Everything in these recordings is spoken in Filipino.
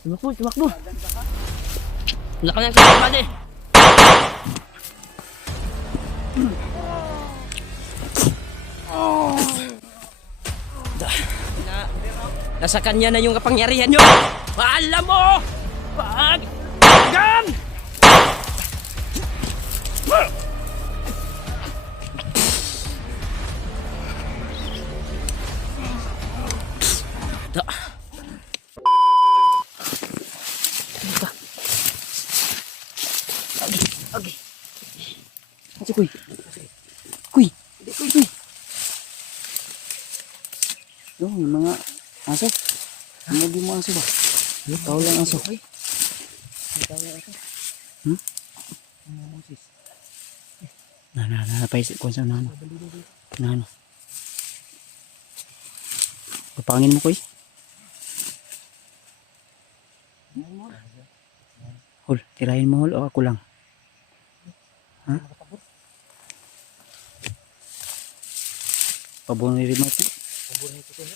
Tumakbo, tumakbo. Wala ka na sa pade. Nasa kanya na yung kapangyarihan nyo. Alam mo! Pag! Gan! Da. Okay. Kasi kuy. Kuy. Kuy. Yung mga aso. Ano di mo aso ba? Tao lang aso. Tao lang aso. Paisip ko sa nano. Nano. Kapangin mo kuy. Hul, tirahin mo hul o ako lang. Ha? Pabor ni remote. Pabor ni ko.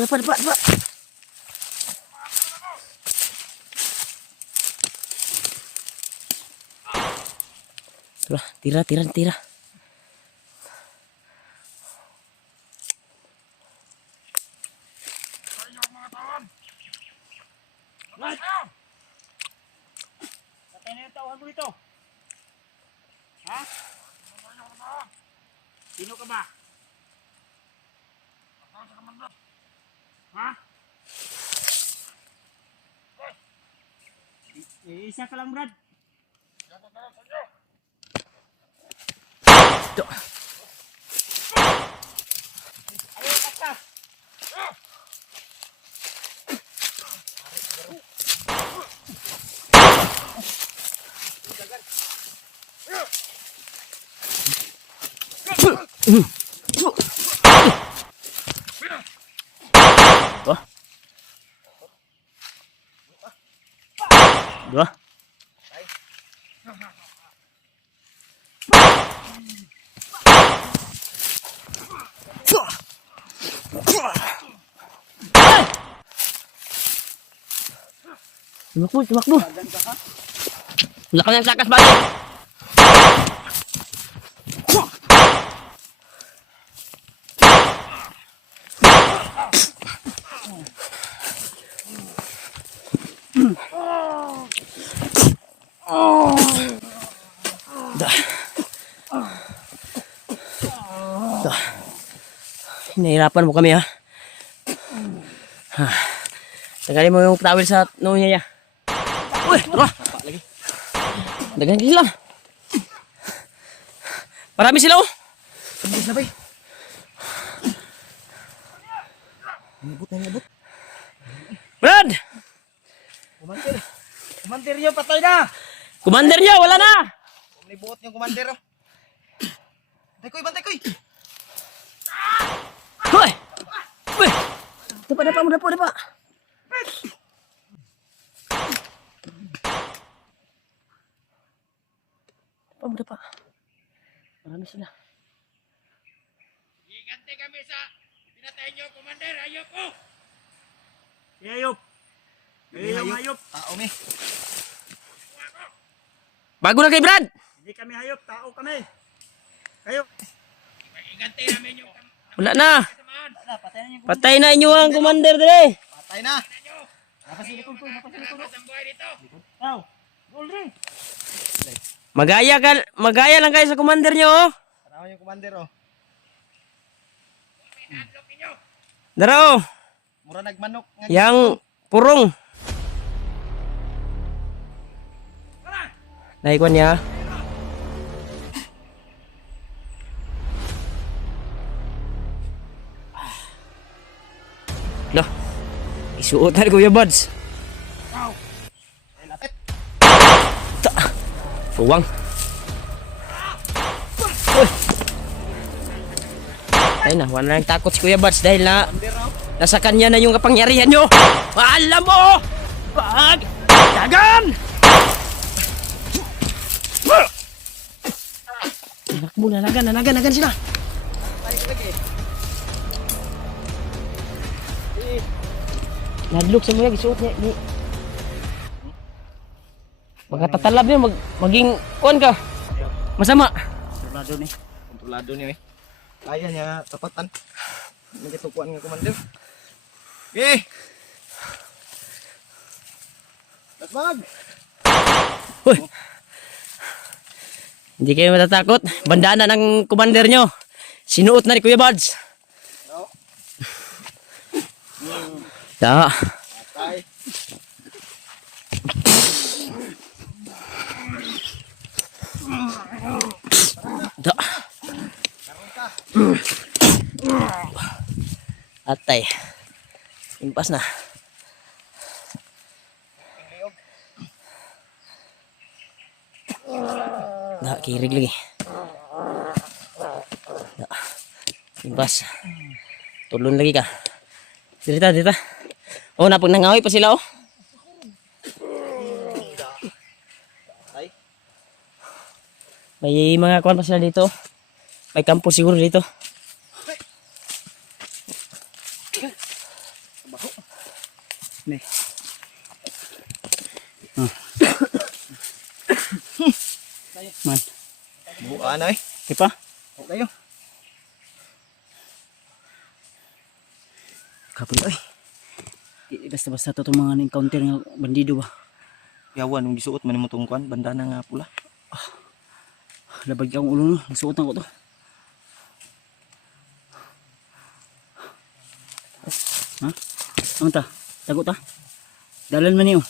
Dapat. Tira. Patay na yung tauhan mo dito. Ha? Sino ka ba? Ha? Isa ka lang, Brad. Ayaw, atas. Dua. Tumakbo. Wala ka na sa takas balik. Nahirapan mo kami ha. Tagalin mo yung towel sa noo niya. Uy, tara. Dagan sila. Marami sila oh. Hindi sabay. Nabot. Brad! Kumandir nyo, patay na! Commander niya, wala na! Nibuot yung kumandir oh. Bantay koy! Hoy! Uy! Dapa mo. Dapa. Marami sila. Giganti kami sa pinatay nyo, kumandir! Ayop ko! Ayop! Ayop! Tao mi! Bago na kay Brad! Hindi kami hayop, tao kami! Kayo! Giganti namin yung... Wala na! Patay na yung Patay na inyo ang commander dire! Patay na! Napasilikon ko! Ang buhay dito! Aw! Ulri! Magaya lang kayo sa commander nyo oh! Tanaw yung kumandir oh! Dara oh! Mura nagmanok nga. Yang purong. Naikuan niya. Loh. Isuot na ni Kuya Buds. Puwang. Uy. Ay na, wala nang takot si Kuya Buds dahil na nasa kanya na yung kapangyarihan nyo. Alam mo! Pag! Dagan! Anak mo, nanagan sila. Nadlok sa mga gisuot niya. Magkatatalab niya, maging kuan ka. Masama. Kontrolado ni. Kontrolado niya eh. Kaya niya tapatan. Nagitukuan nga commander. Okay. Let's mag. Hoy. Hindi kayo matatakot. Bandana ng commander nyo. Sinuot na ni Kuya Buds. Da. Patay. Da. Atay. Impas na. Da, kirig lagi. Da. Impas. Tulon lagi ka. Dita. Oh, napag nangawi pa sila oh. May mga kuwan pa sila dito. May kampo siguro dito. Ni. Man. Buka na eh. Kipa. Okay yun. Kapoy ay. Basta-basta to mga encounter nga bandido ba. Yawan, yung gisuot man mo itong kuwan. Bandana nga pula. Labag akong ulo no. Nagsuotan ko to. Ha? Ano ta? Tago ta? Dalan man niyo.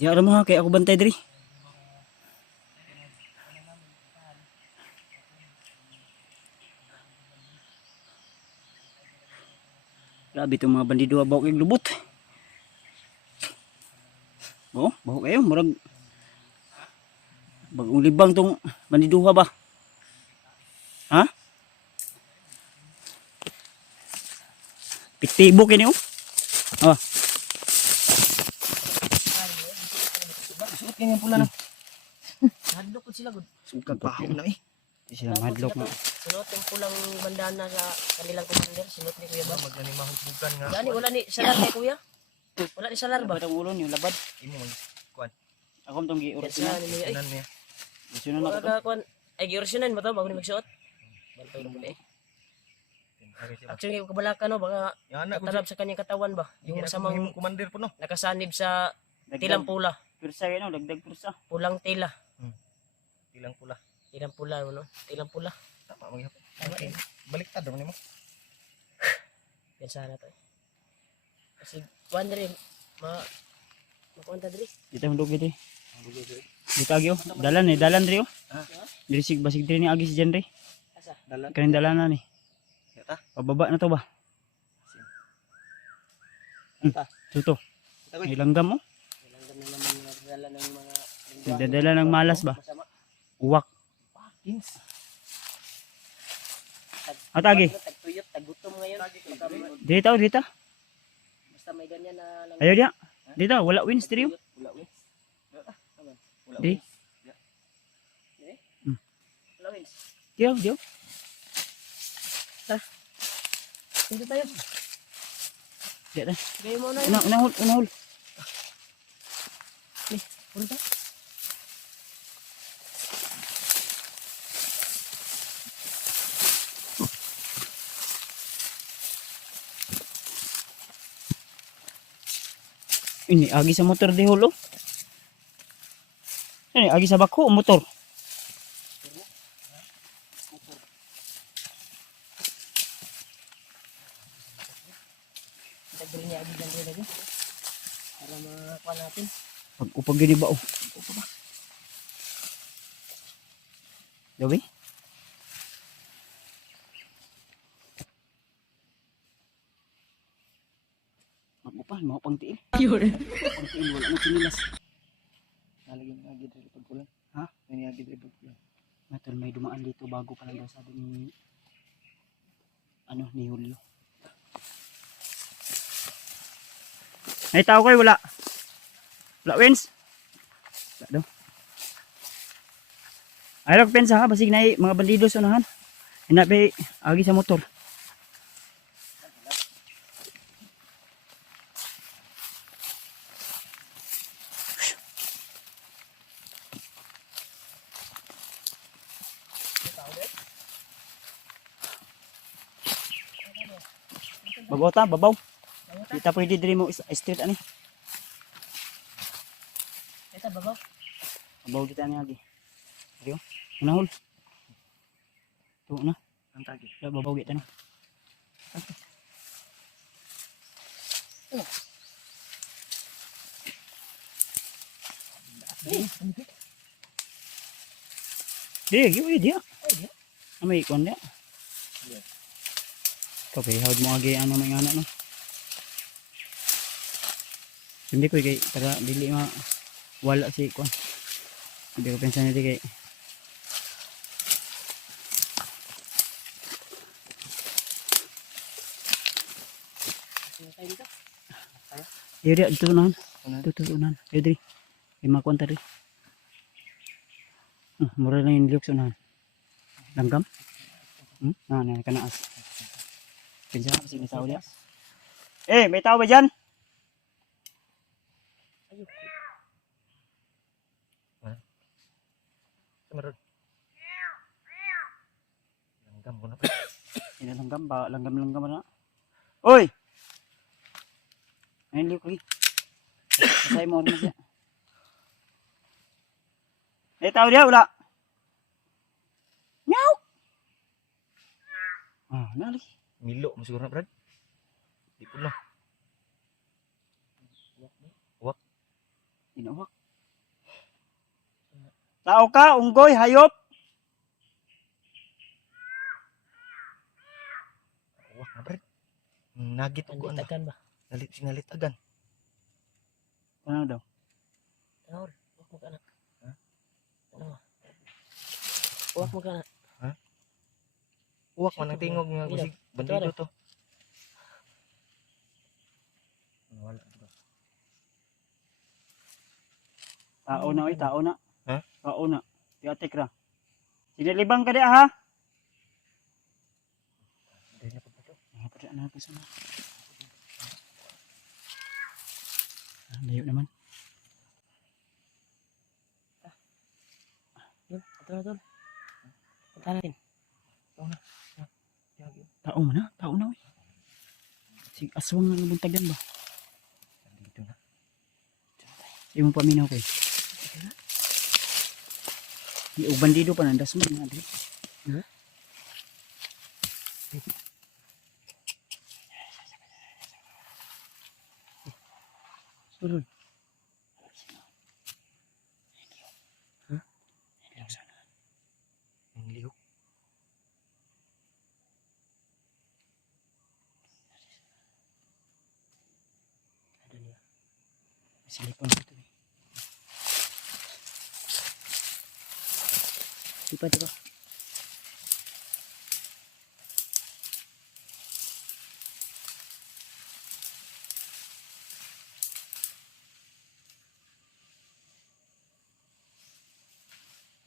Di alam mo ha, kaya ako bantay diri. Grabe itong mga bandido bawa kayong lubot. Oh, bawa kayo, murag bagong libang tong bandiduha ba? Ha? Piktibo kini oh. Oh. Suot yan yung pula na. Hadlok ko sila gud. Sugkag pahaw na eh. Di sila madlock na. Sunod yung pulang bandana sa kanilang commander, sunod ni Kuya Buds. Maglanimahog-bugan nga. Gani wala ni salar kay Kuya. Wala ni salar ba? Labad ang ulo niyo, labad. Imo mag kuwan. Ako itong Yan gi-original. sa nila ay. Tanan niya. Original ako to. Wala ka kuan. Ay giorsionan mo to bago ni magsuot. Bantay mo eh. Actually yung kabalaka no baka Yan na. katalab sa kanyang katawan ba? Yung masamang Yung commander po no. nakasanib sa tilang pula. Pirsa yan oh, dagdag pirsa. Pulang tila. Tilang pula. Tilang pula no? Tilang pula. Tama maghapon. Okay. Baliktad naman mo. Yan sana to. Kasi kuan diri makuan ta diri. Dito ang lugi diri. Dito agi oh. Dalan diri oh. Diri sig basig diri ni agi si Jenry. Asa? Dalan. Kanin dalanan ni. Yata. Pababa na to ba? Tuto. May langgam oh. Ilang na naman nagdala ng mga Nagdadala ng malas ba? masama. Uwak. Kings. At agi. Tagtuyot, tagutom ngayon. Dito. Basta may ganyan na lang. Ayaw dia. Dito, wala wins diri oh. Wala wins. Wala Di. wins. Wala wins. Diyo. Dito tayo. Dito. Gaya mo na yun. Unahol. Punta. Ini agi sa motor di hulo. Ini agi sa bako motor. Dali niya agad lang lagi. Para makakuha natin. Pag-upag gini ba oh. Upo ba? Gabi? Mag-upal, mga pangtiil. Yun. Pangtiil, wala na sinilas. Nalagyan nga agad rin pagkulan. Ha? May agad rin pagkulan. Matol, may dumaan dito bago pa lang daw sabi ni ni Julio. May tao kayo, wala. Wala, Wins. Wala daw. Ay, pensa ha, basig na mga bandido sa unahan. Hinabi, agi sa motor. Babaw ta, babaw. Kita pwede diri mo street ani. Ito, babaw. Babaw kita ni agi. Dio, unahol. Tu na. Ang tagi. Da babaw kita na. Di, dia. Amay kon dia. Okay, hawad mo agi ano may anak no. Hindi ko kay taga dili ma wala si kon. Hindi ko pensa nito kay Iyo dia dito nahan. Dito nahan. Iyo diri. Lima kwanta diri. Mura lang yung liok sa nahan. Langgam? Na kanaas. Pensa kasi may tao dia. May tao ba dyan? Kamarod. Langgam ko na pa. Ina langgam ba? Langgam na. Oy! Ayun liok lagi. Masay mo rin siya. May tao dia wala. Meow! Nali. Milo mo siguro na, Brad. Di po na. Uwak. Inawak. Tao ka, unggoy, hayop. Uwak na, Brad. Nagit ko ano. Nagitagan ba? Sinalitagan. Ano daw? Tanawar. Huwag mo ka na. Tanawar. Huwag mo ka na. Uwak man ang tingog nga gusig. Bandido to. Wala. Tao na, oy, tao na. Ha? Tao na. Tiatek ra. Sinilibang ka dia ha? Dahil na pagpato. Ano pa sana? Layo naman. Yun, ito. Punta natin. Tao man ha? Tao na, oy. Sig aswang na nabuntagan ba? Dito na. Di mo paminaw ko eh. Di bandido pa nandas mo na diri. Sulod. Ang lihok. Silipon ko ito eh. Diba.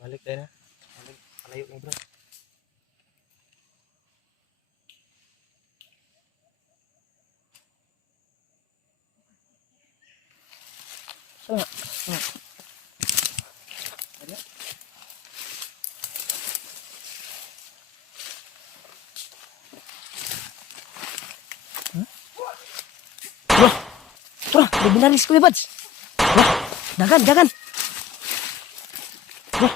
Balik tayo na. Balik. Palayo ni Brad. Tura, binaris ko Bads. Wah, dagan. Wah.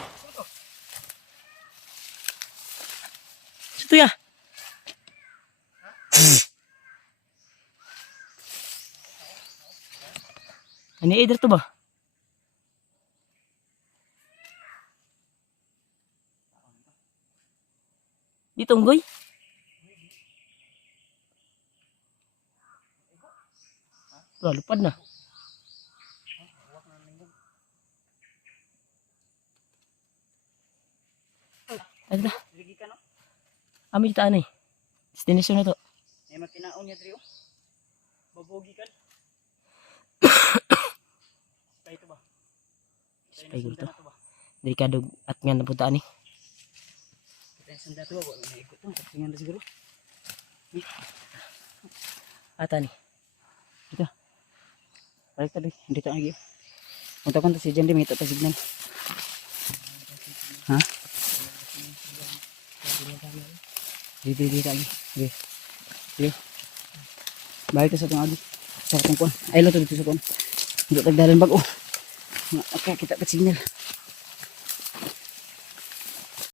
Situ ya. Ano either to ba? Dito unggoy. Wala, lupad na. Ano na? Lagi ka no? Amin dito ano eh. Destination na to. May magkinaon niya Drio. Babogi ka. Kaya ito ba? Spy ko to. Na to ba? Delikado at nga napuntaan eh. Kita yung sanda to ba? Wala na ikot to. Tingnan na siguro. Ata ni. Balik tadi. Hindi to lagi. Punta ko to si Jan. Di may ito pa signal. Ha? Di lagi. Di. Balik to sa itong agi. Sa itong kuwan. Ay, lo to dito sa kuwan. Hindi tagdalan bag. Okay, kita pa signal.